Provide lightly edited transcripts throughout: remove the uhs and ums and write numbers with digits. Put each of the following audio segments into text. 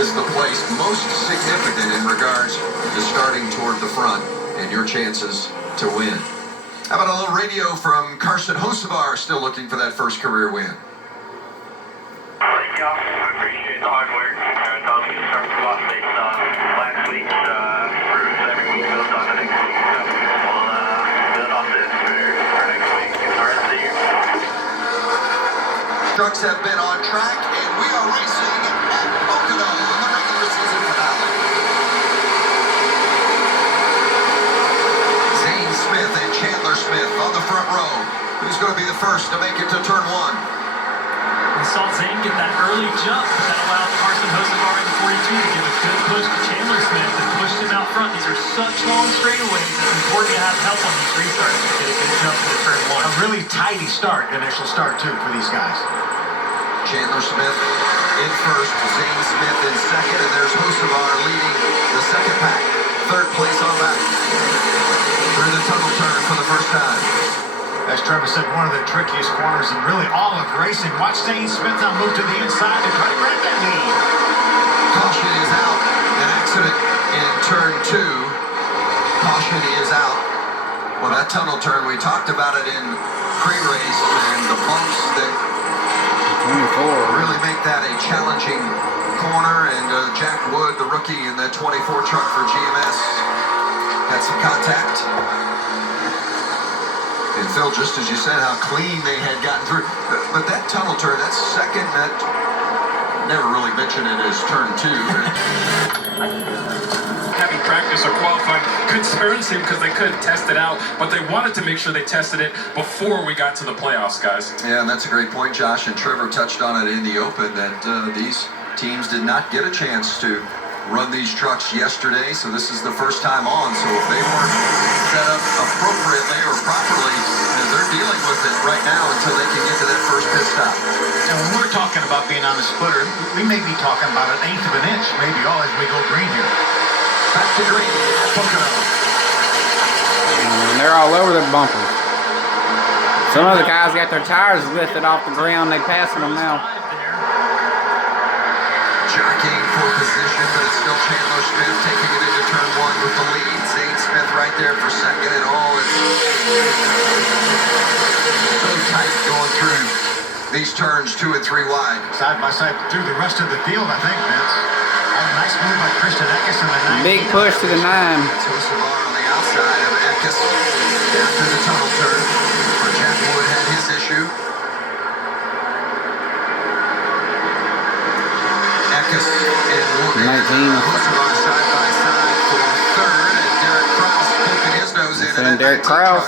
is the place most significant in regards to starting toward the front and your chances to win. How about a little radio from Carson Hocevar, still looking for that first career win? Thank y'all. I appreciate the hard work. Told me to start the loss based on last week. Proves every week goes on to next week. So we'll build off this for next week and the rest of the year. Trucks have been on track, and we are racing at Pocono in the regular season finale. Zane Smith and Chandler Smith on the front row. Who's going to be the first to make it to turn one? We saw Zane get that early jump that allowed Carson Hocevar in the 42 to give a good push to Chandler Smith and pushed him out front. These are such long straightaways. It's important to have help on these restarts to get a good jump to turn one. A really tidy start, initial start too, for these guys. Chandler Smith in first, Zane Smith in second, and there's Hocevar leading the second pack. Third place on back. Through the tunnel turn for the first time. As Trevor said, one of the trickiest corners in really all of racing. Watch Zane Smith now move to the inside to try to grab that lead. Caution is out. An accident in turn two. Caution is out. Well, that tunnel turn, we talked about it in pre-race, and the bumps that 24 really make that a challenging corner. And Jack Wood, the rookie in that 24 truck for GMS, had some contact. And Phil, just as you said, how clean they had gotten through. But that tunnel turn, that second, that never really mentioned it as turn two. Having practice or qualifying concerns him because they couldn't test it out, but they wanted to make sure they tested it before we got to the playoffs, guys. Yeah, and that's a great point, Josh. And Trevor touched on it in the open that these teams did not get a chance to run these trucks yesterday, so this is the first time on. So if they weren't set up appropriately or properly, they're dealing with it right now until they can get to that first pit stop. And when we're talking about being on the splitter, we may be talking about an eighth of an inch, maybe all as we go green here. Back to green, Pocono. And they're all over the bumpers. Some of the guys got their tires lifted off the ground. They passing them now. Jockeying for position, but it's still Chandler Smith taking it into turn one with the lead. Zane Smith right there for second, and all it's so tight going through these turns 2 and 3 wide. Side by side through the rest of the field, I think, Vince. A nice move by Christian Eckes in the 9. Big push to the 9. It's Hocevar on the outside of Eckes after the tunnel turn, where Jack Wood had his issue. Eckes and Wood 19. Hocevar side by side for third, and Derek Kraus poking his nose in. And Derek Kraus.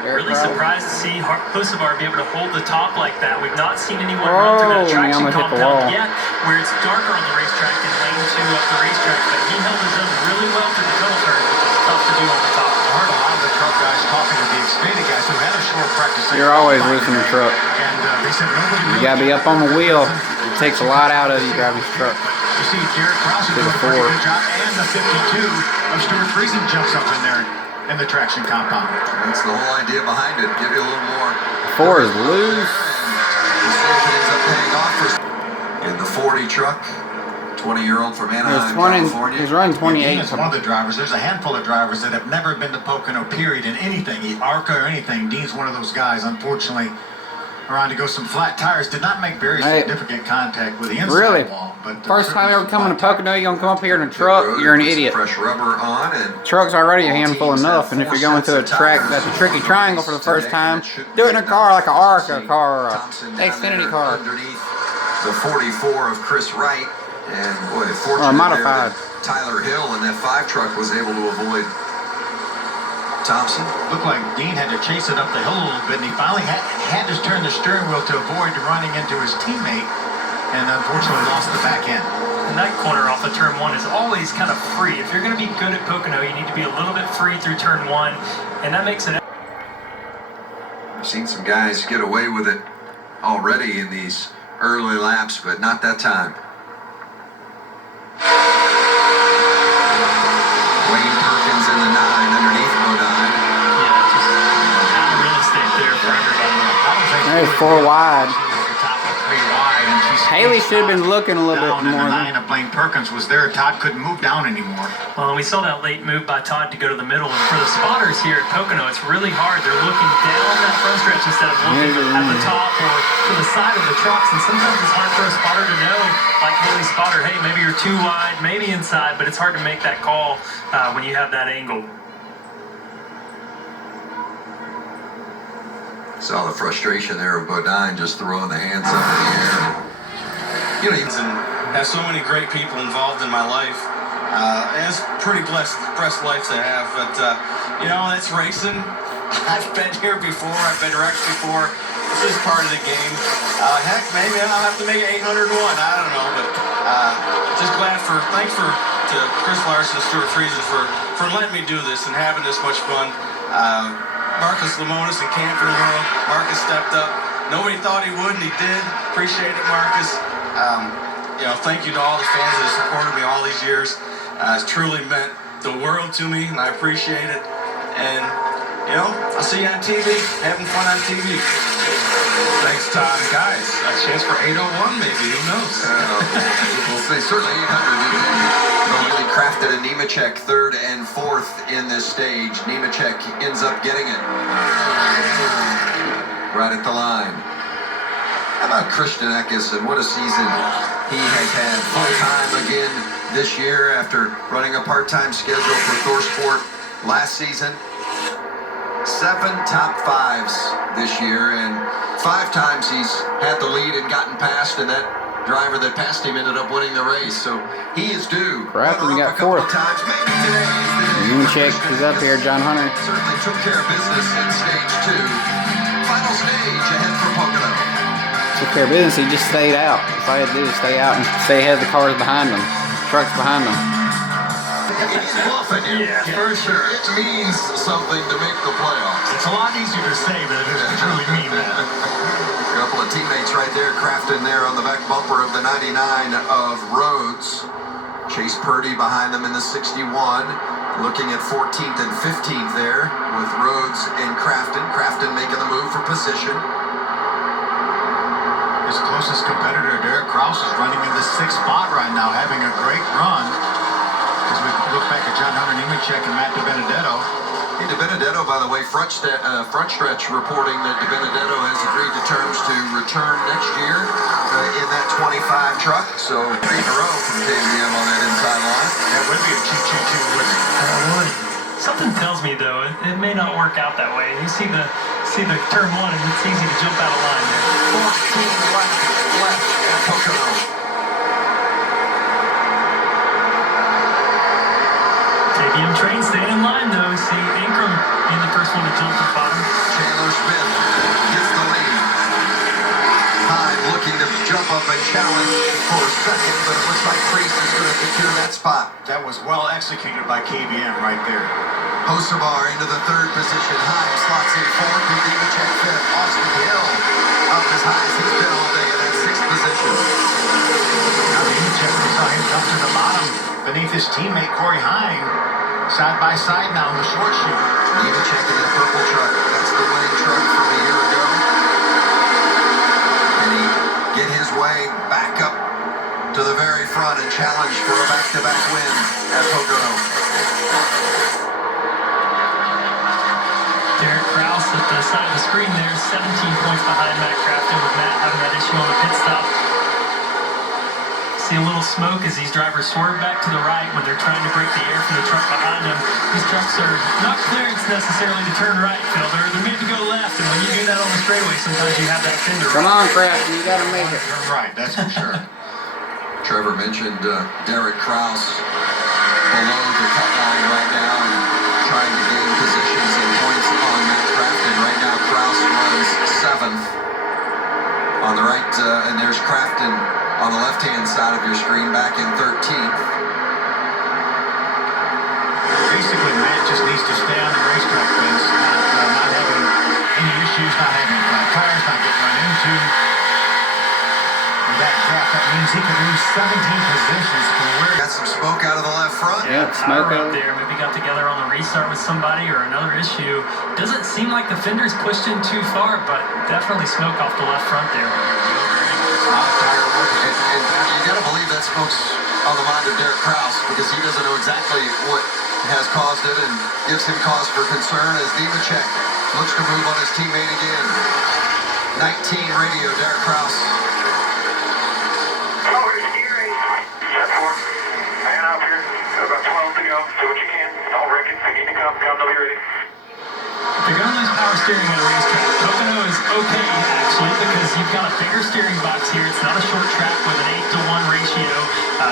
Really surprised to see Hocevar be able to hold the top like that. We've not seen anyone run through that traction compound yet, where it's darker on the racetrack in lane 2 up the racetrack, but he held his own really well through the tunnel turn, which is tough to do on the top. I heard a lot of the truck guys talking to the Xfinity guys who had a short practice. You're always losing the truck. And they said nobody You gotta be up on the wheel. It takes a lot out of you driving this truck. You see Derek Kraus is doing a pretty good job, and the 52 of Stuart Friesen jumps up in there in the traction compound. That's the whole idea behind it. Give you a little more. 4 is loose. We'll see if it ends up paying off for. In the 40 truck, 20-year-old from Anaheim, California. He's running 28. Dean is one of the drivers. There's a handful of drivers that have never been to Pocono, period, in anything, ARCA or anything. Dean's one of those guys, unfortunately. Around to go some flat tires, did not make very significant contact with the inside wall. But first time ever coming to Pocono, you're gonna come up here in a truck, you're an idiot. Fresh rubber on, and truck's already a handful enough, and if you're going to a track that's a tricky triangle for the first time, do it in a car like a ARCA car or an Xfinity car. Underneath the 44 of Chris Wright, and boy, fortunately or modified. Tyler Hill in that 5 truck was able to avoid Thompson. Looked like Dean had to chase it up the hill a little bit, and he finally had to turn the steering wheel to avoid running into his teammate, and unfortunately lost the back end. And that corner off of turn 1 is always kind of free. If you're going to be good at Pocono, you need to be a little bit free through turn 1, and that makes it. I've seen some guys get away with it already in these early laps, but not that time. Wayne Perkins in the 9 underneath Modine. Yeah, just out of real estate there for everybody. There's 4 wide. She was the top of 3 wide, and she's Haley should have been looking a little down bit and more. the 9 of Blaine Perkins was there. Todd couldn't move down anymore. Well, we saw that late move by Todd to go to the middle, and for the spotters here at Pocono, it's really hard. They're looking down that front stretch instead of looking at the top or to the side of the trucks, and sometimes it's hard for a spotter to know, like Haley's spotter, hey, maybe you're too wide, maybe inside, but it's hard to make that call when you have that angle. Saw the frustration there of Bodine just throwing the hands up in the air. You know, and have so many great people involved in my life. And it's a pretty blessed life to have. But, you know, that's racing. I've been here before. I've been wrecked before. It's just part of the game. Heck, maybe I'll have to make it 801. I don't know. But just glad thanks to Chris Larson and Stuart Friesen for letting me do this and having this much fun. Marcus Lemonis and Camping World. Marcus stepped up. Nobody thought he would, and he did. Appreciate it, Marcus. You know, thank you to all the fans that have supported me all these years. It's truly meant the world to me, and I appreciate it. And, you know, I'll see you on TV, having fun on TV. Thanks, Todd. Guys, a chance for 801 maybe. Who knows? We'll say certainly 800. Really crafted a Nemechek 3rd and 4th in this stage. Nemechek ends up getting it right at the line. How about Christian Eckes, and what a season he has had full-time again this year after running a part-time schedule for ThorSport last season. 7 top 5s this year, and 5 times he's had the lead and gotten past, and that driver that passed him ended up winning the race. So he is due. Crafton got 4th. Nemechek is up here, John Hunter. Certainly took care of business in stage 2. Final stage ahead for Pocono. Took care of business, he just stayed out. All he had to do was stay out and stay ahead of the cars behind him, trucks behind him. He's bluffing you. Yeah, for sure. It means something to make the playoffs. It's a lot easier to say than it is to truly mean that. A couple of teammates right there, Crafton there on the back bumper of the 99 of Rhodes. Chase Purdy behind them in the 61. Looking at 14th and 15th there with Rhodes and Crafton. Crafton making the move for position. His closest competitor, Derek Kraus, is running in the 6th spot right now, having a great run. As we look back at John Hunter Nemechek and Matt DiBenedetto. Hey, DiBenedetto, by the way, front stretch reporting that DiBenedetto has agreed to terms to return next year in that 25 truck. So 3 in a row from KBM on that inside line. That would be a cheat, wouldn't it? Something tells me though it may not work out that way. You see the turn 1, and it's easy to jump out of line there. 14 left at Pocono. KBM train staying in line though. See Ankrum being the first one to jump to the bottom. Chandler Smith gets the lead. Hyde looking to jump up and challenge for a second, but it looks like Priest is going to secure that spot. That was well executed by KBM right there. Hocevar into the 3rd position. Hyde slots in 4th with Nemechek 5th. Austin Hill up as high as he's been all day in that 6th position. Now Nemechek, we saw him come to the bottom beneath his teammate Corey Hine. Side by side now in the short chute. Nemechek in that purple truck. That's the winning truck from a year ago. And he get his way back up to the very front and challenge for a back-to-back win at Pocono. Derek Kraus at the side of the screen there, 17 points behind Matt Crafton, with Matt having that issue on the pit stop. See a little smoke as these drivers swerve back to the right when they're trying to break the air from the truck behind them. These trucks are not clearance necessarily to turn right, Phil. They're made to go left, and when you do that on the straightaway, sometimes you have that fender. Come on, Crafton, you gotta make it. Turn right, that's for sure. Trevor mentioned Derek Kraus below the cut line right now and trying to gain positions and points on Matt Crafton. Right now, Kraus runs 7th on the right, and there's Crafton on the left-hand side of your screen back in 13th. Basically, Matt just needs to stay on the racetrack, Vince, not having any issues, not having flat tires, not getting run into. With that gap, that means he could lose 17 positions from where... Got some smoke out of the left front. Yeah, smoke Power up out there. Maybe got together on the restart with somebody or another issue. Doesn't seem like the fender's pushed in too far, but definitely smoke off the left front there. And you got to believe that smokes on the mind of Derek Krause, because he doesn't know exactly what has caused it and gives him cause for concern as Nemechek looks to move on his teammate again. 19 radio, Derek Krause. Over steering. Set 4. Man out here. About 12 to go. Do what you can. Don't wreck it. If you need to come till you're ready. If you're going to lose power steering at a racetrack, Pocono is okay, actually, because you've got a bigger steering box here. It's not a short track with an 8-to-1 ratio.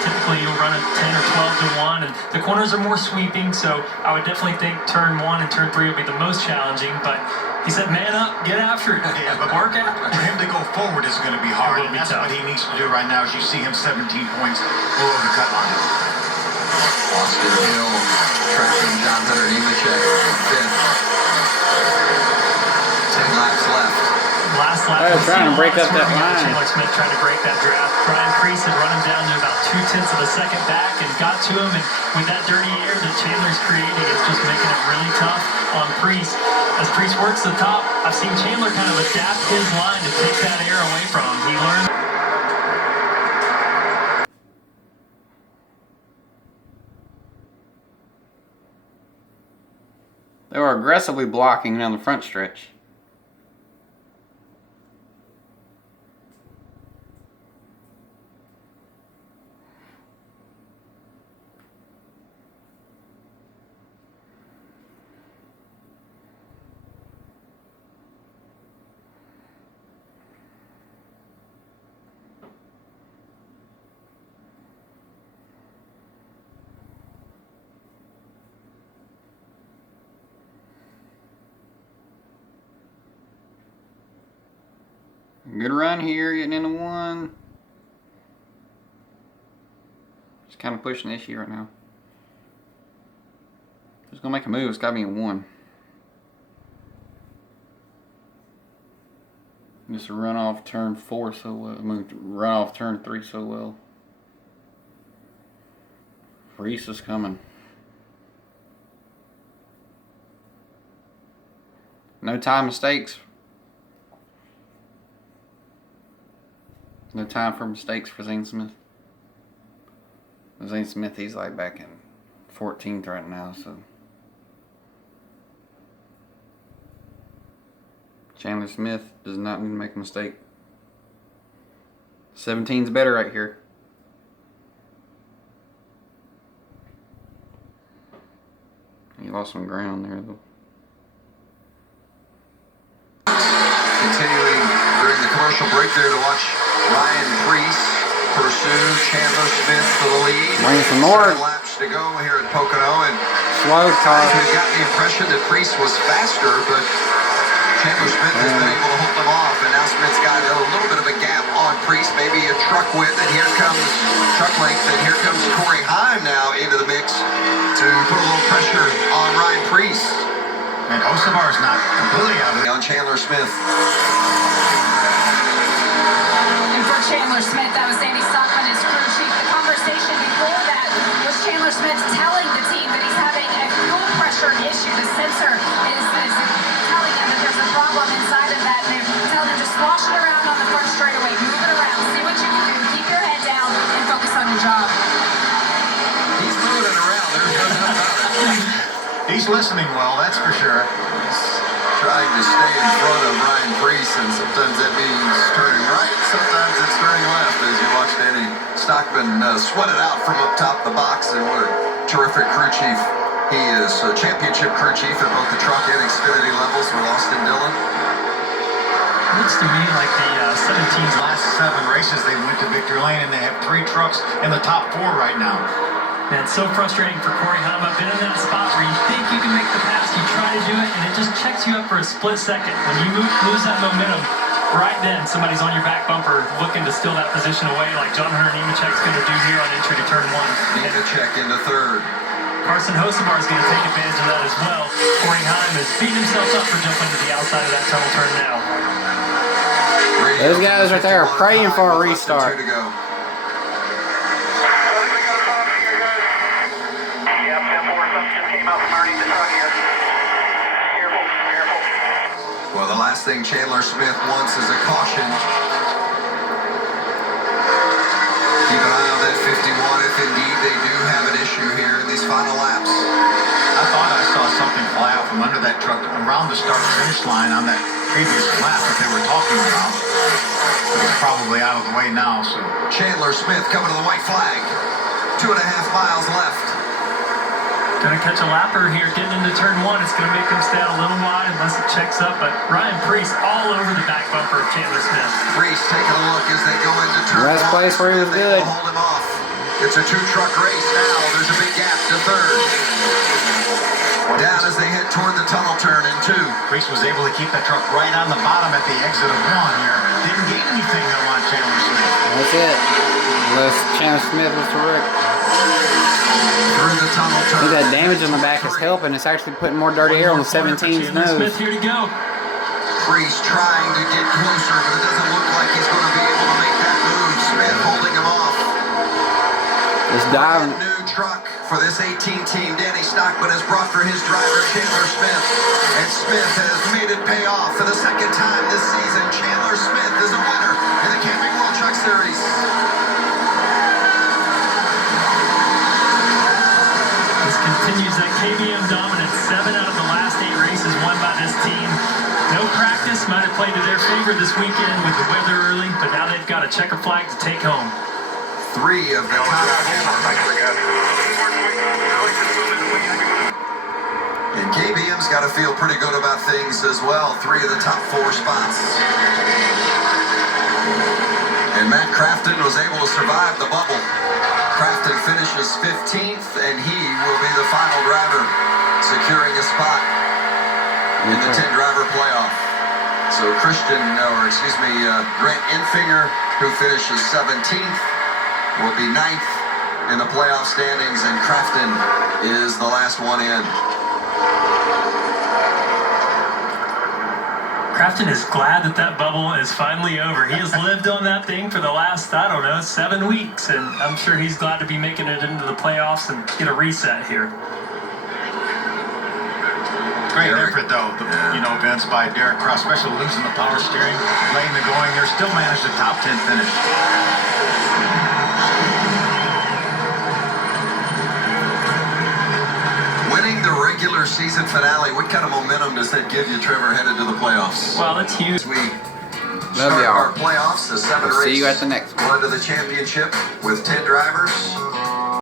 Typically, you'll run a 10 or 12-to-1, and the corners are more sweeping, so I would definitely think turn 1 and turn 3 will be the most challenging, but he said, man up, get after it, Yeah, but work out. for him to go forward is going to be hard, and that's what he needs to do right now. As you see him 17 points below the cut line. Austin Hill tracking John Hunter Nemechek fifth. 10 laps left. Last lap, They're trying to break up that line. Chandler Smith trying to break that draft. Brian Priest had run him down to about 0.2 of a second back and got to him. And with that dirty air that Chandler's creating, it's just making it really tough on Priest. As Priest works the top, I've seen Chandler kind of adapt his line to take that air away from him. He learned. They were aggressively blocking down the front stretch. Good run here, getting into 1. Just kind of pushing the issue right now. If it's gonna make a move, it's gotta be a 1. Just run off turn 4 so well. I mean, run off turn 3 so well. Reese is coming. No time mistakes. No time for mistakes for Zane Smith. Zane Smith, he's like back in 14th right now, so. Chandler Smith does not need to make a mistake. 17's better right here. He lost some ground there, though. Continuing during the commercial break there to watch Ryan Priest pursue Chandler Smith for the lead. Bring some more. 7 laps to go here at Pocono, and Slow car. we've got the impression that Priest was faster, but Chandler Smith has been able to hold them off, and now Smith's got a little bit of a gap on Priest, maybe a truck width, and here comes truck length, and here comes Corey Heim now into the mix to put a little pressure on Ryan Priest. And Osavar's not completely out of it. On Chandler Smith. And for Chandler Smith, that was Sandy Stockman, his crew chief. The conversation before that was Chandler Smith telling the team that he's having a fuel pressure issue. The sensor is telling him that there's a problem inside of that. And they're telling him to slosh it around on the front straightaway, move it around, see what you can do, keep your head down, and focus on your job. He's moving it around. There's no doubt about it. He's listening well, that's for sure. Trying to stay in front of Ryan Priest, and sometimes that means turning right, sometimes it's turning left, as you watched Danny Stockman sweat it out from up top the box, and what a terrific crew chief he is. A championship crew chief at both the truck and Xfinity levels with Austin Dillon. Looks to me like the 17's Last 7 races they went to victory lane, and they have 3 trucks in the top 4 right now. Man, it's so frustrating for Corey Heim. I've been in that spot where you think you can make the pass, you try to do it, and it just checks you up for a split second. When you lose that momentum, right then somebody's on your back bumper looking to steal that position away, like John Hunter Nemechek's going to do here on entry to turn 1. Nemechek into 3rd. Carson Hocevar is going to take advantage of that as well. Corey Heim is beating himself up for jumping to the outside of that tunnel turn now. Those guys right there are praying for a restart. Well, the last thing Chandler Smith wants is a caution. around the start-finish line on that previous lap that they were talking about. But he's probably out of the way now, so. Chandler Smith coming to the white flag. 2.5 miles left. Gonna catch a lapper here, getting into turn 1. It's gonna make him stay out a little wide unless it checks up. But Ryan Priest all over the back bumper of Chandler Smith. Priest taking a look as they go into turn 1. Last place where he was good. Hold him off. It's a 2-truck race now. There's a big gap to third. Down as they head toward the tunnel turn in 2. Priest was able to keep that truck right on the bottom at the exit of 1 here. Didn't gain anything though on Chandler Smith. That's it. Unless Chandler Smith was to wreck. Through the tunnel turn. See, that damage on the back is helping. It's actually putting more dirty air on the 17's nose. Smith here to go. Priest trying to get closer, but it doesn't look like he's going to be able to make that move. Smith holding him off. It's diving. New truck for this 18 team. Danny Stockman has brought for his driver Chandler Smith. And Smith has made it pay off for the second time this season. Chandler Smith is a winner in the Camping World Truck Series. This continues that KBM dominance. 7 out of the last 8 races won by this team. No practice, might have played to their favor this weekend with the weather early, but now they've got a checker flag to take home. 3 of the top 4. And KBM's got to feel pretty good about things as well. 3 of the top 4 spots. And Matt Crafton was able to survive the bubble. Crafton finishes 15th, and he will be the final driver, securing a spot in the 10-driver playoff. So Grant Enfinger, who finishes 17th, will be 9th in the playoff standings, and Crafton is the last one in. Crafton is glad that that bubble is finally over. He has lived on that thing for the last, 7 weeks, and I'm sure he's glad to be making it into the playoffs and get a reset here. Great effort though, Vince, by Derek Cross, especially losing the power steering, laying the going there, still managed a top 10 finish. Winning the regular season finale, what kind of momentum does that give you, Trevor, headed to the playoffs? Well, it's huge. We start our playoffs, the 7 races. See you at the next one. One to the championship with 10 drivers.